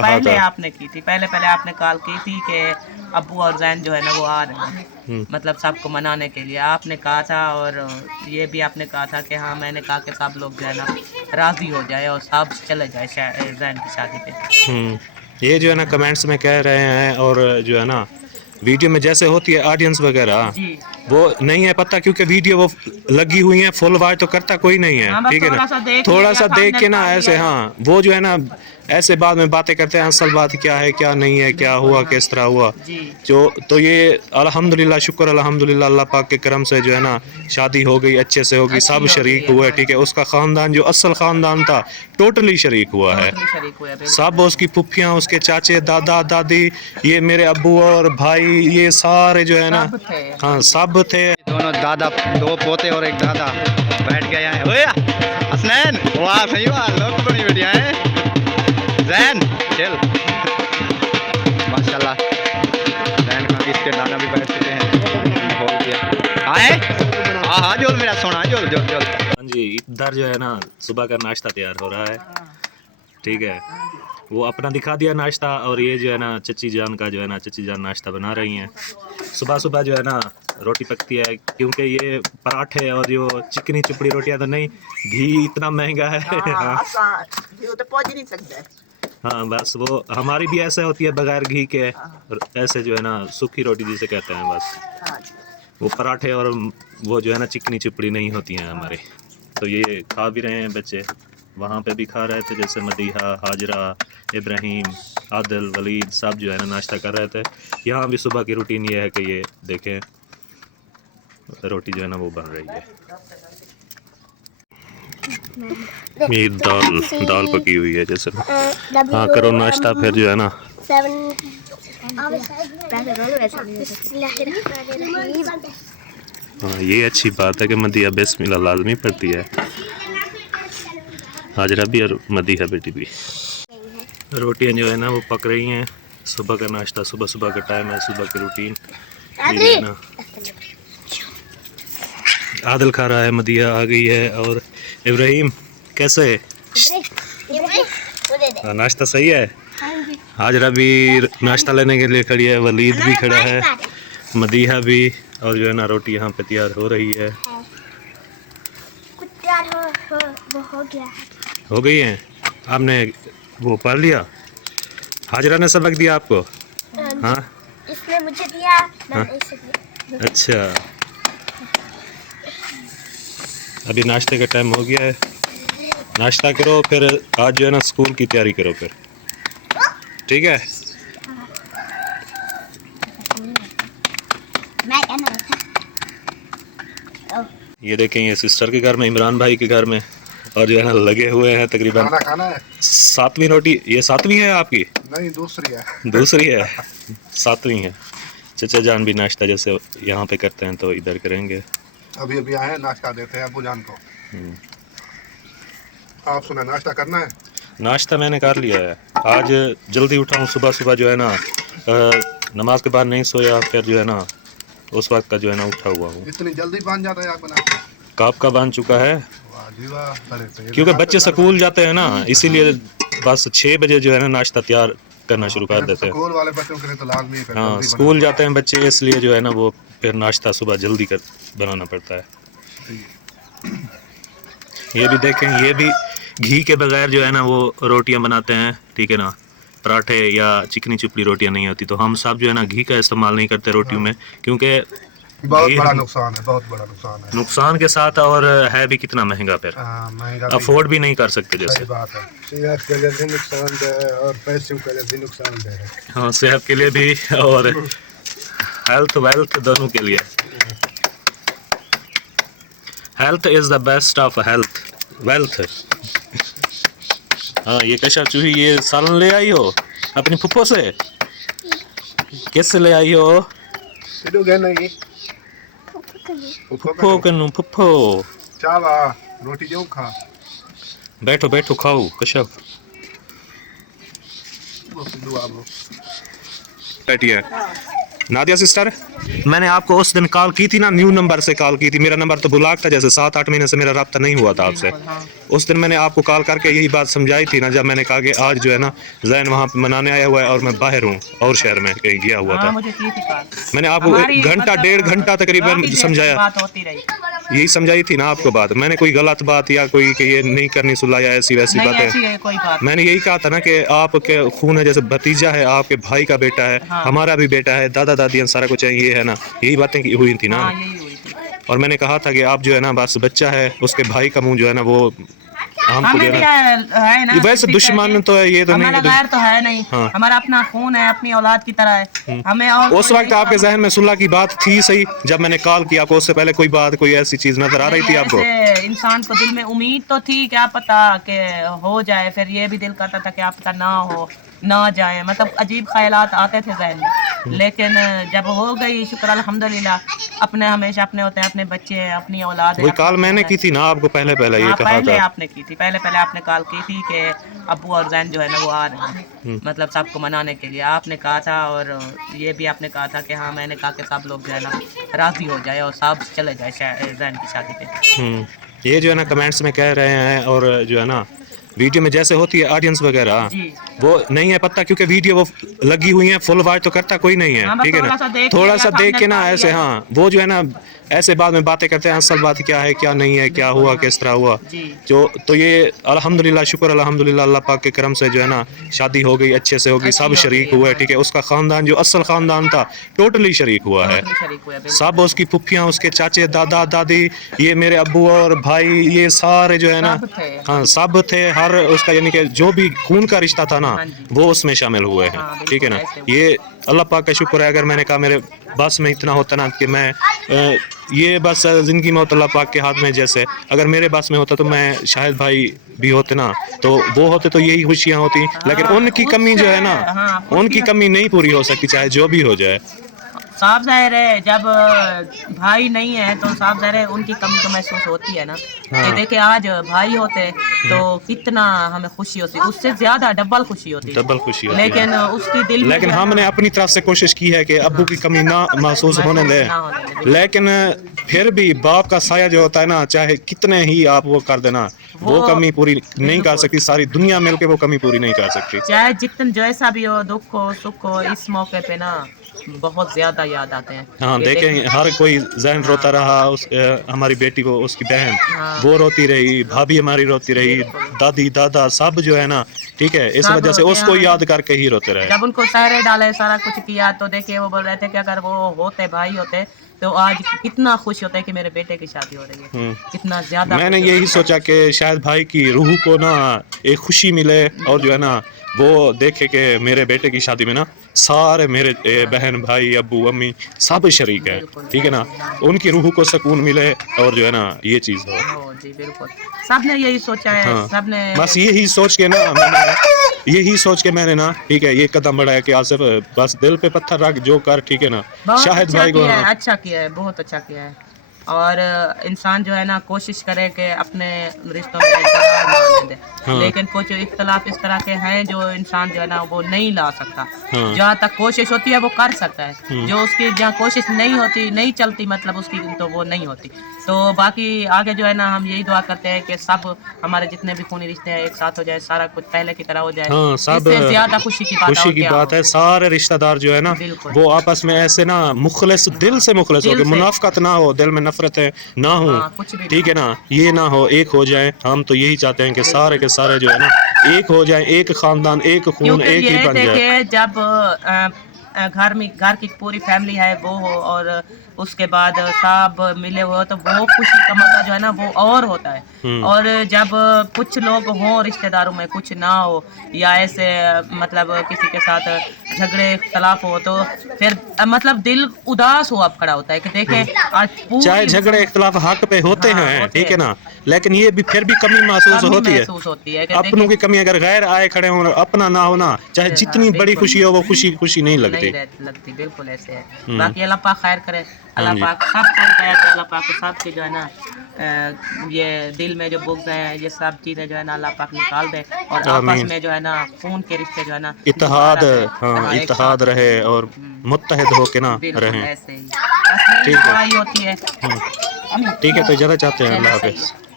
कहा पहले था? आपने की थी, पहले आपने कॉल की थी कि अब्बू और जैन जो है ना वो आ रहे हैं, मतलब सबको मनाने के लिए आपने कहा था। और ये भी आपने कहा था कि हाँ, मैंने कहा कि सब लोग जो है ना राज़ी हो जाए और सब चले जाए जैन की शादी पे। ये जो है ना कमेंट्स में कह रहे हैं, और जो है ना वीडियो में जैसे होती है ऑडियंस वगैरह जी वो नहीं है पता, क्योंकि वीडियो वो लगी हुई है, फुल वाच तो करता कोई नहीं है, हाँ, बस ठीक है ना। थोड़ा सा देख थोड़ा लिया, सा देख थंबनेल के ना पढ़ ऐसे, लिया। हाँ वो जो है ना ऐसे बाद में बातें करते हैं, असल बात क्या है क्या नहीं है, क्या बिल्कुल हुआ हाँ किस तरह हुआ। जी। जो तो ये अल्हम्दुलिल्लाह, शुक्र अल्हम्दुलिल्लाह, अल्लाह पाक के करम से जो है ना शादी हो गई, अच्छे से होगी, अच्छी सब हो गई शरीक है, हुए, हाँ ठीक है। जी। उसका ख़ानदान जो असल ख़ानदान था टोटली शरीक हुआ है, टोटली शरीक हुआ है, बिल्कुल। सब उसकी फुफ्फियाँ, उसके चाचे, दादा दादी, ये मेरे अब्बू और भाई, ये सारे जो है ना, सब थे, हाँ हाँ जी। सब थे। दोनों दादा, दो पोते और एक दादा बैठ गए हैं। ओए हसनैन, वाह सही वाह, लोग तो नहीं बैठे हैं। जैन चल माशाल्लाह, जैन का इसके दादा भी बैठ चुके हैं। हो गया आए, हाँ हाँ जोल मेरा सोना, जोल जोल जोल। हाँ जी, इधर जो है ना सुबह का नाश्ता तैयार हो रहा है, ठीक है। वो अपना दिखा दिया नाश्ता, और ये जो है ना चची जान का जो है ना, चची जान नाश्ता बना रही हैं। सुबह सुबह जो है ना रोटी पकती है, क्योंकि ये पराठे और जो चिकनी चुपड़ी रोटियां तो नहीं, घी इतना महंगा है। हाँ तो पहुंच नहीं सकता। हाँ, बस वो हमारी भी ऐसे होती है बगैर घी के, ऐसे जो है ना सूखी रोटी जिसे कहते हैं, बस वो पराठे और वो जो है ना चिकनी चिपड़ी नहीं होती हैं हमारे। तो ये खा भी रहे हैं बच्चे, वहाँ पे भी खा रहे थे, जैसे मदीहा, हाजरा, इब्राहिम, आदिल, वलीद, सब जो है ना नाश्ता कर रहे थे। यहाँ भी सुबह की रूटीन ये है कि ये देखें रोटी जो है ना वो बन रही है। ये दाल दाल पकी हुई है जैसे। हाँ करो नाश्ता, फिर जो है ना हाँ ये अच्छी बात है कि मदीहा बिस्मिल्लाह लाजमी पड़ती है, हाजरा भी और मदीहा बेटी भी। रोटियां जो है ना वो पक रही हैं। सुबह का नाश्ता, सुबह सुबह का टाइम है, सुबह की रूटीन ये है ना। आदिल खा रहा है, मदीहा आ गई है, और इब्राहिम कैसे है? हाँ, नाश्ता सही है। हाजरा भी नाश्ता लेने के लिए खड़ी है, वलीद भी खड़ा है, मदीहा भी, और जो है ना रोटी यहाँ पे तैयार हो रही है। हो गई है, आपने वो पढ़ लिया? हाजरा ने सबक दिया आपको? हाँ इसने मुझे दिया, हाँ अच्छा, अभी नाश्ते का टाइम हो गया है, नाश्ता करो, फिर आज जो है ना स्कूल की तैयारी करो फिर, ठीक है। ये देखें, ये सिस्टर के घर में, इमरान भाई के घर में, और जो है ना लगे हुए हैं तकरीबन खाना है। 7वीं रोटी। ये 7वीं है आपकी? नहीं, दूसरी है। दूसरी है, 7वीं है। चचा जान भी नाश्ता जैसे यहाँ पे करते हैं तो इधर करेंगे। अभी अभी आए, नाश्ता देते हैं अबू जान को। आप सुना, नाश्ता करना है? नाश्ता मैंने कर लिया है, आज जल्दी उठा हूँ, सुबह सुबह जो है ना नमाज के बाद नहीं सोया, फिर जो है ना उस वक्त का जो है ना उठा हुआ हूँ। इतनी जल्दी बांध जाता है आपका नाश्ता? कब का बन चुका है, वाह जी वाह। क्योंकि बच्चे स्कूल जाते हैं ना, इसीलिए बस 6 बजे जो है ना नाश्ता तैयार करना शुरू कर देते हैं। स्कूल वाले बच्चों के लिए तो लाजमी है। हाँ, स्कूल जाते हैं बच्चे, इसलिए जो है ना वो फिर नाश्ता सुबह जल्दी कर बनाना पड़ता है। ये भी देखें, ये भी घी के बगैर जो है ना वो रोटियां बनाते हैं, ठीक है ना। पराठे या चिकनी चुपड़ी रोटियां नहीं होती, तो हम सब जो है ना घी का इस्तेमाल नहीं करते रोटियों में, क्योंकि बहुत बड़ा नुकसान है, बहुत बड़ा नुकसान है। नुकसान के साथ, और है भी कितना महंगा, फिर महंगा अफोर्ड भी नहीं कर सकते जैसे। सही बात है। सेहत के लिए भी नुकसानदेह है और पैसों के लिए भी नुकसानदेह है। हाँ, सेहत के लिए भी और हेल्थ वेल्थ दोनों के लिए। Health is the best of health wealth. हाँ, ये कशा चूही, ये सालन ले आई हो अपनी फुप्पो से? किससे ले आई हो? नहीं, फुप्पो कन्नू, फुप्पो। चावा रोटी जो खा। बैठो बैठो, खाओ कशा। बैठिए, नादिया सिस्टर, मैंने आपको उस दिन कॉल की थी ना, न्यू नंबर से कॉल की थी। मेरा नंबर तो ब्लॉक था, जैसे 7-8 महीने से मेरा रब्ता नहीं हुआ था आपसे। बिल्कुल, हाँ। उस दिन मैंने आपको कॉल करके यही बात समझाई थी ना, जब मैंने कहा कि आज जो है ना जैन वहाँ पे मनाने आया हुआ है और मैं बाहर हूँ और शहर में कहीं गया हुआ हाँ, था। मुझे की थी कॉल। मैंने आपको हमारी 1 घंटा मतलब 1.5 घंटा तकरीबन काफ़ी देर समझाया, तक बात होती रही। यही समझाई थी ना आपको बात। मैंने कोई गलत बात या कोई कि ये नहीं करनी सुलह या ऐसी वैसी नहीं, बातें, ऐसी है कोई बात मैंने यही कहा था ना कि आपके खून है, जैसे भतीजा है, आपके भाई का बेटा है, हाँ। हमारा भी बेटा है, दादा दादी सारा कुछ है, ये है ना, यही बातें हुई थी ना। हाँ, यही हुई थी। और मैंने कहा था कि आप जो है ना बस बच्चा है, उसके भाई का मुंह जो है ना वो हमको हमें जो भी है है ना, ना, वैसे किसी दुश्मन तरह तो है, ये तो हमारा नहीं। गैर तो है नहीं। हाँ। हमारा अपना खून है, अपनी औलाद की तरह है हमें। और उस वक्त आपके जहन में सुलह की बात थी सही? जब मैंने कॉल किया आपको, उससे पहले कोई बात, कोई ऐसी चीज नजर आ रही थी आपको? ऐसे इंसान को दिल में उम्मीद तो थी, क्या पता कि हो जाए, फिर ये भी दिल करता था कि क्या पता ना हो, ना जाए, मतलब अजीब ख्यालात आते थे जहन में। लेकिन जब हो गई, शुक्र अल्हम्दुलिल्लाह, अपने हमेशा अपने होते हैं, अपने बच्चे हैं, अपनी औलाद है। वही कॉल मैंने की थी ना आपको पहले ये हाँ, कहा पहले था। आपने की थी, पहले आपने कॉल की थी कि अब्बू और जैन जो है ना वो आ रहे हैं, मतलब सबको मनाने के लिए आपने कहा था। और ये भी आपने कहा था कि हाँ, मैंने कहा कि सब लोग जो है ना राज़ी हो जाए और सब चले जाए जैन की शादी पे। ये जो है ना कमेंट्स में कह रहे हैं, और जो है ना वीडियो में जैसे होती है ऑडियंस वगैरह, जी। वो नहीं है पता, क्योंकि वीडियो वो लगी हुई है, फुल आवाज तो करता कोई नहीं है, हाँ, बस ठीक है थोड़ा ना, सा देख थोड़ा लिया सा था, देख के हमने ना पा ऐसे, लिया। हाँ वो जो है ना ऐसे बाद में बातें करते हैं, असल बात क्या है क्या नहीं है, क्या हुआ किस तरह हुआ। जी। जो तो ये अल्हम्दुलिल्लाह, शुक्र अल्हम्दुलिल्लाह, अल्लाह पाक के करम से जो है ना शादी हो गई, अच्छे से हो गई, अच्छी सब हो शरीक गई, हुए, हाँ। ठीक है। उसका खानदान जो असल खानदान था टोटली शरीक हुआ है, टोटली शरीक हुए, बिल्कुल। सब उसकी फुफ्फियाँ, उसके चाचे, दादा दादी, ये मेरे अब्बू और भाई, ये सारे जो है ना, सब थे। हाँ सब थे, हर उसका यानी कि जो भी खून का रिश्ता था ना हाँ जी। वो उसमें शामिल हुए हैं, हाँ, ठीक है ना। बिल्कुल, ऐसे ये अल्लाह पाक का शुक्र है। अगर मैंने कहा मेरे बस में इतना होता ना कि मैं ये बस ज़िंदगी में होता अल्लाह पाक के हाथ में, जैसे अगर मेरे बस में होता तो मैं शायद भाई भी होते ना, तो वो होते तो यही खुशियाँ होती। लेकिन हाँ, उनकी कमी जो है ना, हाँ, उनकी कमी नहीं पूरी हो सकती, चाहे जो भी हो जाए। साफ जाहिर है, जब भाई नहीं है तो साफ जाहिर है उनकी कमी तो महसूस होती है ना। हाँ। देखिए आज भाई होते तो कितना हमें खुशी होती, उससे ज्यादा डबल खुशी होती। डबल खुशी होती है। लेकिन उसकी दिल में लेकिन जो है हमने ना, अपनी तरफ से कोशिश की है कि अब्बू की कमी ना महसूस होने ना दें, होने दें, बिल्कुल। लेकिन फिर भी बाप का साया जो होता है ना, चाहे कितने ही आप वो कर देना, वो कमी पूरी नहीं कर सकती, सारी दुनिया मिलके वो कमी पूरी नहीं कर सकती। चाहे जितन जैसा भी हो, दुख हो सुख हो, इस मौके पे ना बहुत ज्यादा याद आते हैं। हाँ ये देखें, हर कोई जहन रोता रहा, उस हमारी बेटी को, उसकी बहन हाँ। वो रोती रही, भाभी हमारी रोती रही, दादी दादा सब जो है ना, ठीक है, इस सब वजह से रोते उसको हैं। याद करके ही रोते रहे। जब उनको सहरे डाले, सारा कुछ किया, तो देखिए वो बोल रहे थे कि अगर वो होते भाई होते तो आज कितना खुश होता है कि मेरे बेटे की शादी हो रही है, कितना ज्यादा। मैंने यही सोचा कि शायद भाई की रूह को ना एक खुशी मिले, और जो है ना वो देखे कि मेरे बेटे की शादी में ना सारे मेरे बहन भाई अब्बू अम्मी सब शरीक है, ठीक है ना, उनकी रूह को सुकून मिले, और जो है ना ये चीज़ हो। जी बिल्कुल, सबने यही सोचा है। हाँ। सबने बस यही सोच के ना यही सोच के मैंने ना, ठीक है, ये कदम बढ़ाया कि आसिफ बस दिल पे पत्थर रख, जो कर, ठीक है ना, बहुत शाहिद अच्छा भाई को। किया है, हाँ। अच्छा किया है, बहुत अच्छा किया है। और इंसान जो है ना कोशिश करे कि अपने रिश्तों में इख्तिलाफ ना आने दे। हाँ। लेकिन कुछ इख्तिलाफ इस तरह के हैं जो इंसान जो है ना वो नहीं ला सकता। हाँ। जहाँ तक कोशिश होती है वो कर सकता है, जो उसकी जहाँ कोशिश नहीं होती, नहीं चलती, मतलब उसकी तो वो नहीं होती। तो बाकी आगे जो है ना हम यही दुआ करते हैं कि सब हमारे जितने भी खूनी रिश्ते हैं एक साथ हो जाए, सारा कुछ पहले की तरह हो जाए। हाँ, सब इससे ज्यादा खुशी की बात खुशी और की क्या बात हो। है, सारे रिश्तेदार जो है ना बिल्कुल। वो आपस में ऐसे ना मुखलिस, दिल से मुखलिस हो दिल के, से। मुनाफकत ना हो, दिल में नफरत है ना हो, हाँ, कुछ भी ठीक है ना, ये ना हो, एक हो जाए। हम तो यही चाहते हैं कि सारे के सारे जो है ना एक हो जाए, एक खानदान, एक खून, क्योंकि एक ही ये बन जाए। देखिए जब घर की पूरी फैमिली है वो हो, और उसके बाद सब मिले हुए हो, तो वो खुशी का मजा जो है ना वो और होता है। और जब कुछ लोग हों रिश्तेदारों में, कुछ ना हो, या ऐसे मतलब किसी के साथ झगड़े इख्तलाफ हो, तो फिर मतलब दिल उदास हुआ खड़ा होता है कि देखें आज चाहे झगड़े इख्तलाफ हक पे होते हाँ, हैं, होते ठीक है हैं। ना, लेकिन ये भी फिर भी कमी महसूस कमी होती है। महसूस होती है कि अपनों की कमी, अगर गैर आए खड़े हो, अपना ना होना, चाहे जितनी बड़ी बिल्कुल। खुशी हो, वो खुशी नहीं लगती। लगती, बिल्कुल ऐसे है। बाकी अल्लाह पाक खैर करे, अल्लाह जी। पाक सबको हिदायत दे, अल्लाह पाक को सबके जो है ना ये दिल में जो बुग़्ज़ हैं ये सब चीज़ें जो है ना अल्लाह पाक निकाल दे और आपस आमीन। में जो है ना खून के रिश्ते जो है ना इत्तेहाद, दोबारा से, हाँ एक इत्तेहाद साथ रहे और मुत्तहिद होके ना बिल्कुल रहें। ऐसे ही बस यही ठीक है। दुआई होती है। ठीक है, तो इजाज़त चाहते हैं, अल्लाह हाफ़िज़।